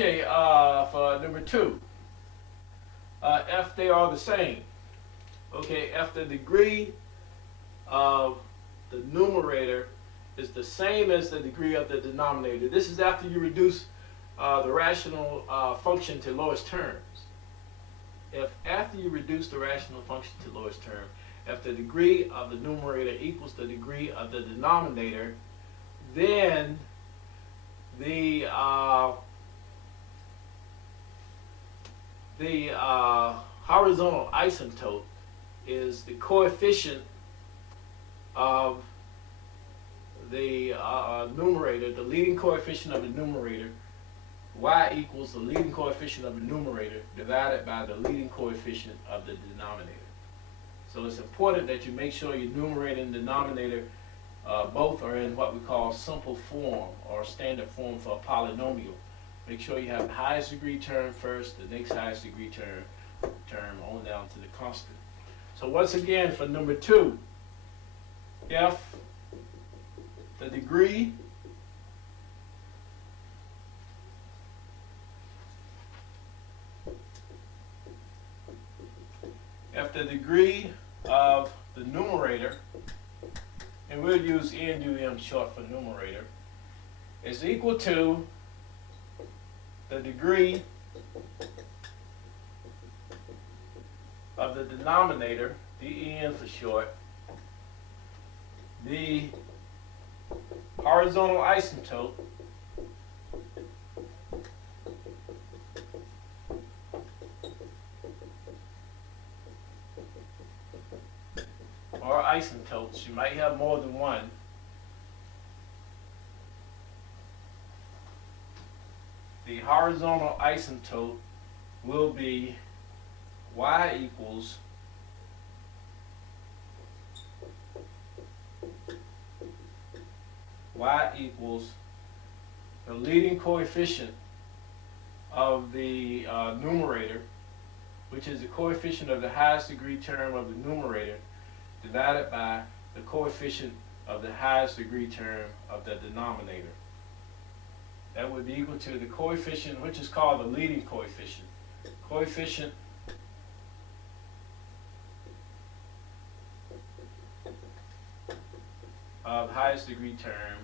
Okay, for number 2, if they are the same. Okay, if the degree of the numerator is the same as the degree of the denominator. This is after you reduce the rational function to lowest terms. If after you reduce the rational function to lowest term, if the degree of the numerator equals the degree of the denominator, then the horizontal asymptote is the coefficient of the numerator, the leading coefficient of the numerator. Y equals the leading coefficient of the numerator divided by the leading coefficient of the denominator. So it's important that you make sure your numerator and denominator both are in what we call simple form or standard form for a polynomial. Make sure you have the highest degree term first, the next highest degree term on down to the constant. So once again, for number 2, if the degree of the numerator, and we'll use NUM short for numerator, is equal to the degree of the denominator, DEN for short, the horizontal asymptote or asymptotes. You might have more than one. The horizontal asymptote will be y equals the leading coefficient of the numerator, which is the coefficient of the highest degree term of the numerator, divided by the coefficient of the highest degree term of the denominator. That would be equal to the coefficient, which is called the leading coefficient. Coefficient of highest degree term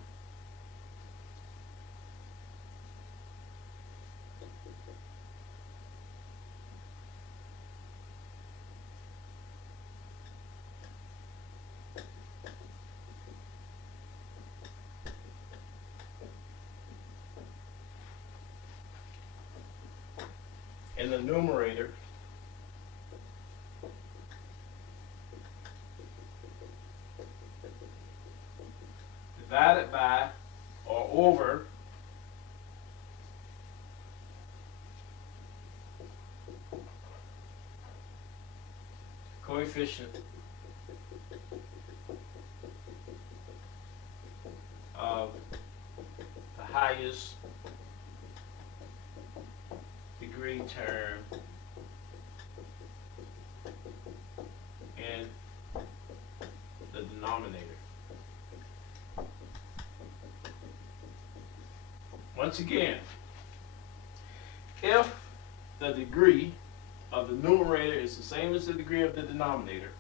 in the numerator divided by or over coefficient of the highest degree term in the denominator. Once again, if the degree of the numerator is the same as the degree of the denominator,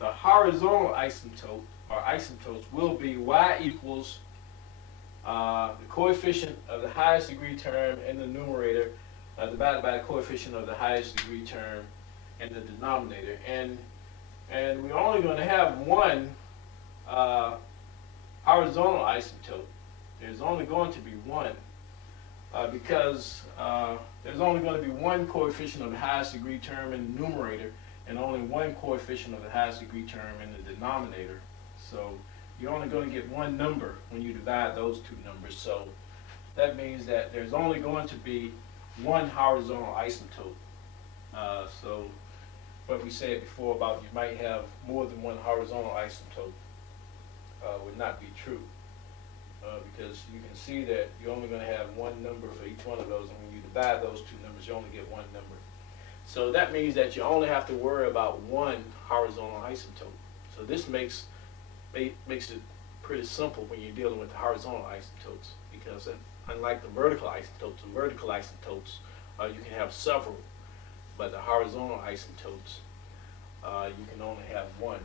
the horizontal asymptote or asymptotes will be y equals the coefficient of the highest degree term in the numerator divided by the coefficient of the highest degree term in the denominator. And we're only going to have one horizontal asymptote. There's only going to be one because there's only going to be one coefficient of the highest degree term in the numerator and only one coefficient of the highest degree term in the denominator. So you're only going to get one number when you divide those two numbers. So that means that there's only going to be one horizontal asymptote. So what we said before about you might have more than one horizontal asymptote would not be true. Because you can see that you're only going to have one number for each one of those, and when you divide those two numbers, you only get one number. So that means that you only have to worry about one horizontal asymptote. So this makes it pretty simple when you're dealing with the horizontal asymptotes, because unlike the vertical asymptotes, you can have several, but the horizontal asymptotes, you can only have one.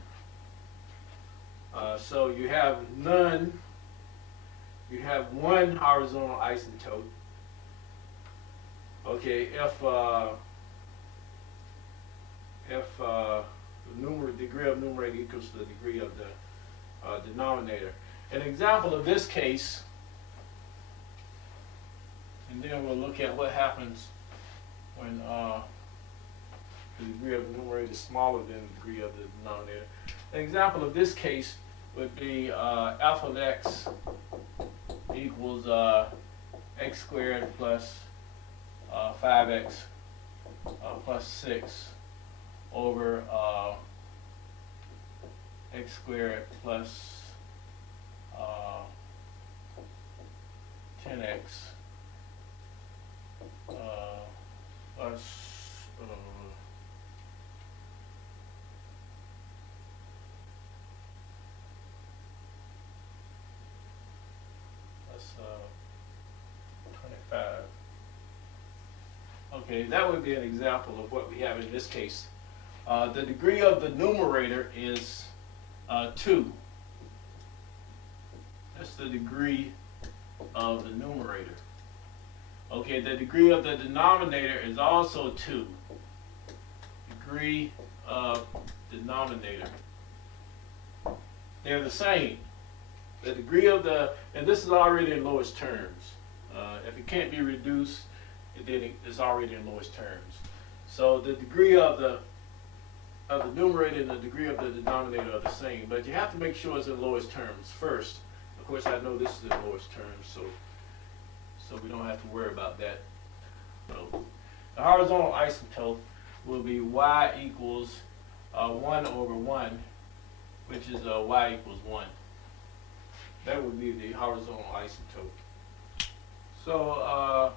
So you have none, you have one horizontal asymptote. Okay, if the degree of numerator equals to the degree of the denominator. An example of this case, and then we'll look at what happens when the degree of the numerator is smaller than the degree of the denominator. An example of this case would be f of x equals x squared plus 5x plus 6 over x squared plus 10x plus plus 25. Okay, that would be an example of what we have in this case. The degree of the numerator is 2. That's the degree of the numerator. Okay, the degree of the denominator is also 2. Degree of denominator. They're the same. The degree of the, and this is already in lowest terms. If it can't be reduced, then it's already in lowest terms. So the degree of the numerator and the degree of the denominator are the same, but you have to make sure it's in lowest terms first. Of course, I know this is in lowest terms, so we don't have to worry about that. So the horizontal asymptote will be y equals 1 over 1, which is y equals 1. That would be the horizontal asymptote. So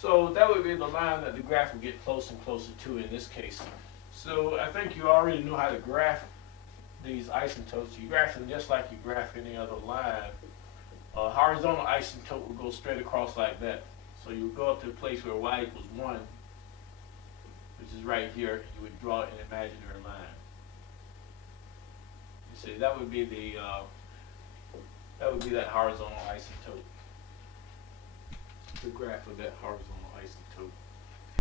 so that would be the line that the graph would get closer and closer to in this case. So I think you already know how to graph these asymptotes. You graph them just like you graph any other line. Horizontal asymptote will go straight across like that. So you would go up to a place where y equals 1, which is right here. You would draw an imaginary line. You see, that would be that horizontal asymptote. The graph of that horizontal asymptote.